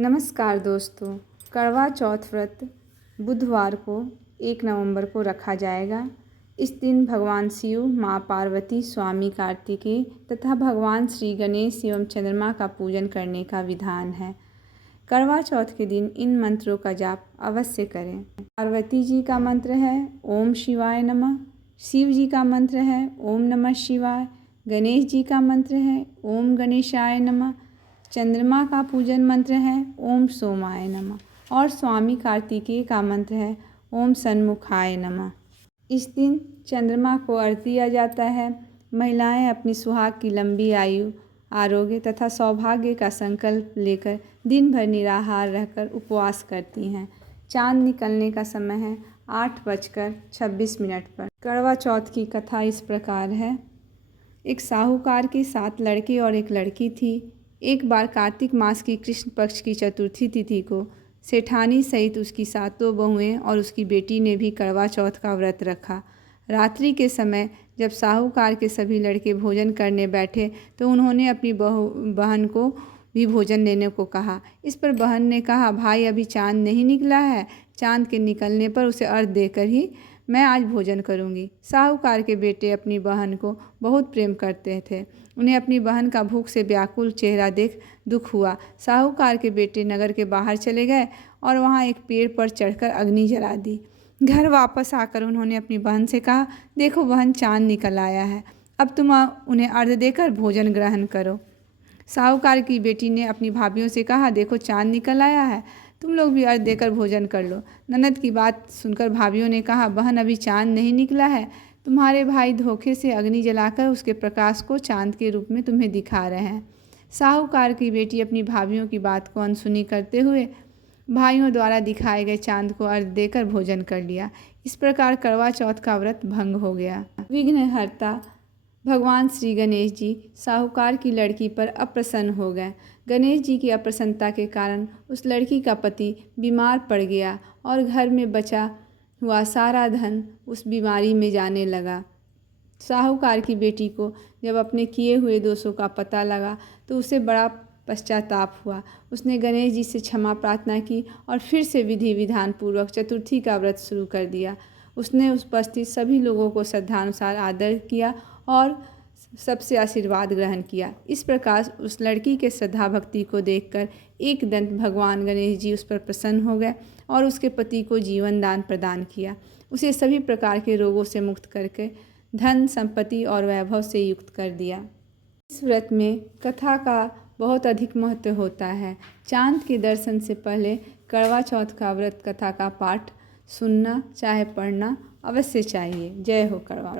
नमस्कार दोस्तों। करवा चौथ व्रत बुधवार को 1 नवंबर को रखा जाएगा। इस दिन भगवान शिव, माँ पार्वती, स्वामी कार्तिकेय तथा भगवान श्री गणेश एवं चंद्रमा का पूजन करने का विधान है। करवा चौथ के दिन इन मंत्रों का जाप अवश्य करें। पार्वती जी का मंत्र है ओम शिवाय नमः। शिव जी का मंत्र है ओम नमः शिवाय। गणेश जी का मंत्र है ओम गणेशाय नमः। चंद्रमा का पूजन मंत्र है ओम सोमाय नमः और स्वामी कार्तिकेय का मंत्र है ओम सन्मुखाय नमः। इस दिन चंद्रमा को अर्घ्य दिया जाता है। महिलाएं अपनी सुहाग की लंबी आयु, आरोग्य तथा सौभाग्य का संकल्प लेकर दिन भर निराहार रहकर उपवास करती हैं। चांद निकलने का समय है 8:26 पर। करवा चौथ की कथा इस प्रकार है। एक साहूकार के 7 लड़के और एक लड़की थी। एक बार कार्तिक मास की कृष्ण पक्ष की चतुर्थी तिथि को सेठानी सहित उसकी 7 बहुएं और उसकी बेटी ने भी करवा चौथ का व्रत रखा। रात्रि के समय जब साहूकार के सभी लड़के भोजन करने बैठे तो उन्होंने अपनी बहन को भी भोजन लेने को कहा। इस पर बहन ने कहा, भाई अभी चांद नहीं निकला है, चांद के निकलने पर उसे अर्घ्य देकर ही मैं आज भोजन करूंगी। साहूकार के बेटे अपनी बहन को बहुत प्रेम करते थे। उन्हें अपनी बहन का भूख से व्याकुल चेहरा देख दुख हुआ। साहूकार के बेटे नगर के बाहर चले गए और वहां एक पेड़ पर चढ़कर अग्नि जला दी। घर वापस आकर उन्होंने अपनी बहन से कहा, देखो बहन, चांद निकल आया है, अब तुम उन्हें अर्घ्य देकर भोजन ग्रहण करो। साहूकार की बेटी ने अपनी भाभियों से कहा, देखो चांद निकल आया है, तुम लोग भी अर्घ्य देकर भोजन कर लो। ननद की बात सुनकर भाभियों ने कहा, बहन अभी चांद नहीं निकला है, तुम्हारे भाई धोखे से अग्नि जलाकर उसके प्रकाश को चांद के रूप में तुम्हें दिखा रहे हैं। साहूकार की बेटी अपनी भाभियों की बात को अनसुनी करते हुए भाइयों द्वारा दिखाए गए चांद को अर्घ्य देकर भोजन कर लिया। इस प्रकार करवा चौथ का व्रत भंग हो गया। विघ्नहर्ता भगवान श्री गणेश जी साहूकार की लड़की पर अप्रसन्न हो गए। गणेश जी की अप्रसन्नता के कारण उस लड़की का पति बीमार पड़ गया और घर में बचा हुआ सारा धन उस बीमारी में जाने लगा। साहूकार की बेटी को जब अपने किए हुए दोषों का पता लगा तो उसे बड़ा पश्चाताप हुआ। उसने गणेश जी से क्षमा प्रार्थना की और फिर से विधि विधान पूर्वक चतुर्थी का व्रत शुरू कर दिया। उसने उस उपस्थित सभी लोगों को श्रद्धानुसार आदर किया और सबसे आशीर्वाद ग्रहण किया। इस प्रकार उस लड़की के श्रद्धा भक्ति को देखकर एकदंत भगवान गणेश जी उस पर प्रसन्न हो गए और उसके पति को जीवन दान प्रदान किया। उसे सभी प्रकार के रोगों से मुक्त करके धन, संपत्ति और वैभव से युक्त कर दिया। इस व्रत में कथा का बहुत अधिक महत्व होता है। चांद के दर्शन से पहले करवा चौथ का व्रत कथा का पाठ सुनना चाहे पढ़ना अवश्य चाहिए। जय हो करवा।